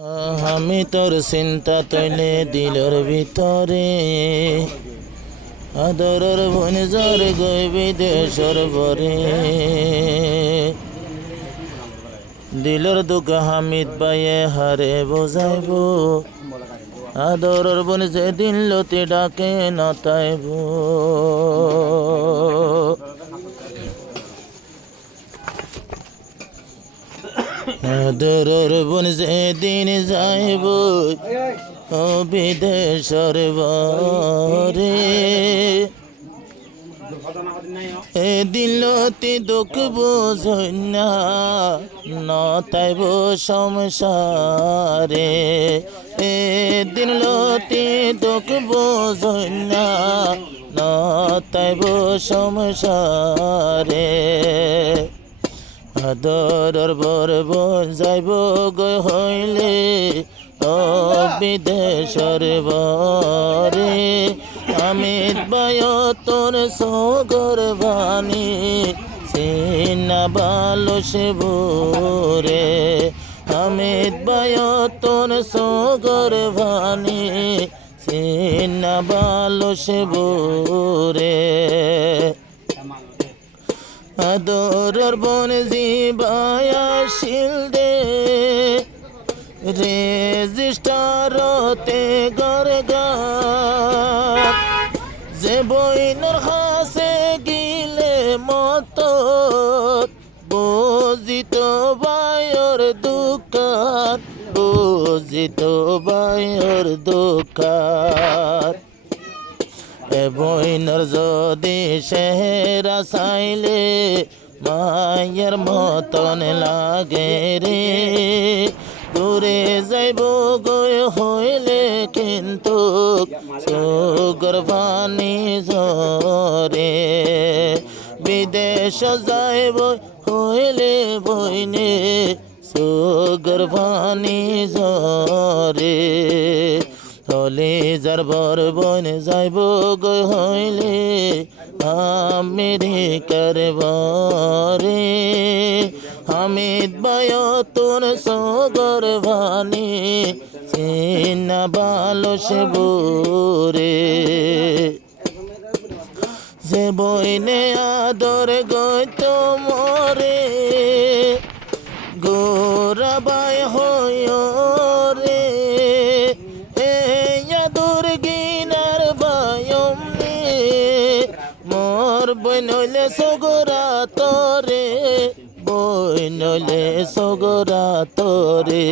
আমি তোর চিন্তা তৈলে দিলর ভিতরে আদরর বনজার গই বিদেশর বরে দিলর দুঃখ হামিদ বাইয়ে হারে বোঝাইব আদরর বন যেদিন লতি ডাকে নতাইব আদরর বন যেদিন যাইব ও বিদেশর বরে এ দিলতি দুঃখ বোঝনা নতাইব সংসারে এ দিলতি দুঃখ বোঝনা নতাইব সংসারে আদরর বরবন যাইব গৈ হইলে ও বিদেশর বরে আমিত বায় তোর সগর বাণী সিনা বালো শিবরে আমিত বায় তোর সগর বাণী সিনা বালো শিবরে আদরর বন জিবায়া শিলদে রেজিস্টারতে গরগার যে বইনর হাসে গিলে মত বুঝিত বায়র দোকান বুঝিত বায়র দোকান এ বইনর যদি সেহেরা চাইলে মায়ের মতন লাগে রে দূরে যাইব গৈ হইলে কিন্তু চোখর পানি ঝরে বিদেশ যাইব হইলে বইনে চোখর পানি ঝরে হলে যার বর বন যাইব গৈ হইলে আমেরিকার বরে হামিদ বায় তোর সগর ভানি সিনা বালো শিবরে যে বইনে আদর গই তো মরে গোরাবাই হই রে দুর্গিনার বায়মে মোর বইনলে সগরা তরে বইনলে সগরা তরে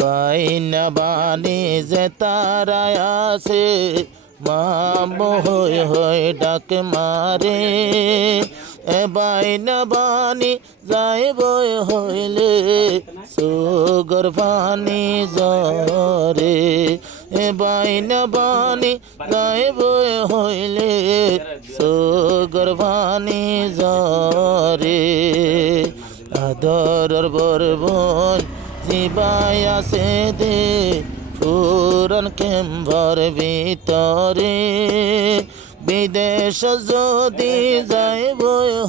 বাইনা বানি যে তারায় আছে মা বই হই ডাক মারে এ বাইনা বানি যাইব হইলে সুগর পানি জরে এ বাইনা বানি যাইব হইলে সুগর পানি জরে আদরর বরবন জিবাই আছে দে পুরন কেম্বর ভিতরে বিদেশ যদি যাইব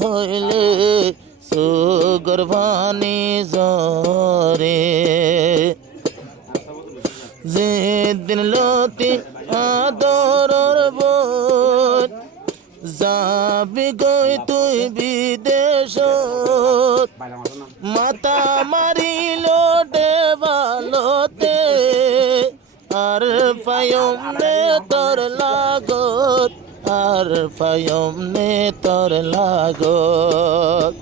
হইলে সুগর পানি জরে যেদিন লতি আদরর বোন যাবি গৈ তুই বিদেশত মাতা মারিল দেবালতে আর পায়ম নে তোর লাগত আর পায়ম নে তোর লাগত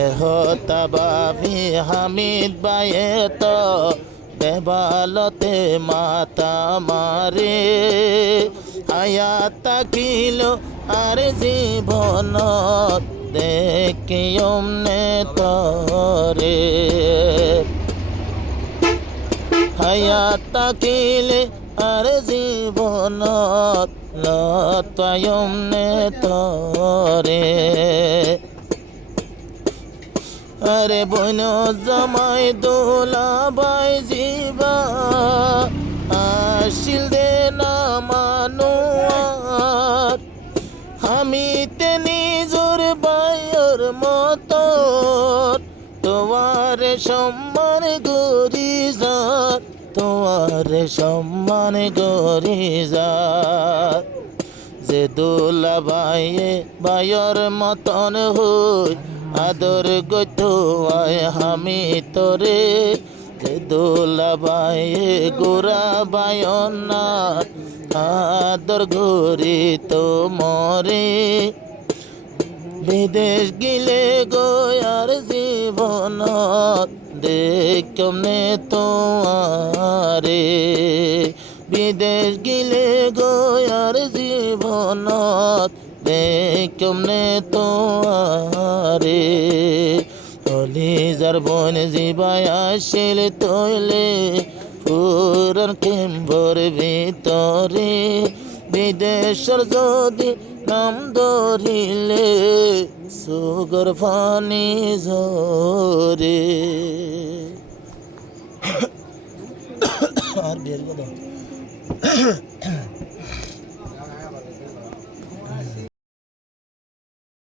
এহতা বাবি হামিদ বায়ে তো দেবালতে মাতা মারে আয়াত তাকিল আর জীবনত দেখিয়ম নে তরে হায়াত তাকিলে আর জীবনত নতায়ম নে তরে আরে বইন জামাই দোলা বাই জিবা আসিল দে না মানুয়ার আমি তে নিজর বায়র মত তোমার সম্মান গরি রে সম্মান গরি যা যে দোলা বাইয়ে বায়র মতন হই আদর গতো আয় আমি তোরে যে দোলা বাইয়ে গোরা বায়ন না আদর গরি তো মরে বিদেশ গিলে গোয়ার জীবনত দেখ কেমনে তোমারে বিদেশ গিলে গোয়ার জীবনত দেখ কেমনে তোমারে কলিজার বন জীবায় আসিল তৈলে পুরান কেম্বর ভিতরে বিদেশর যদি নাম ধরিলে সুগর ফানি ঝরে আর বের কথা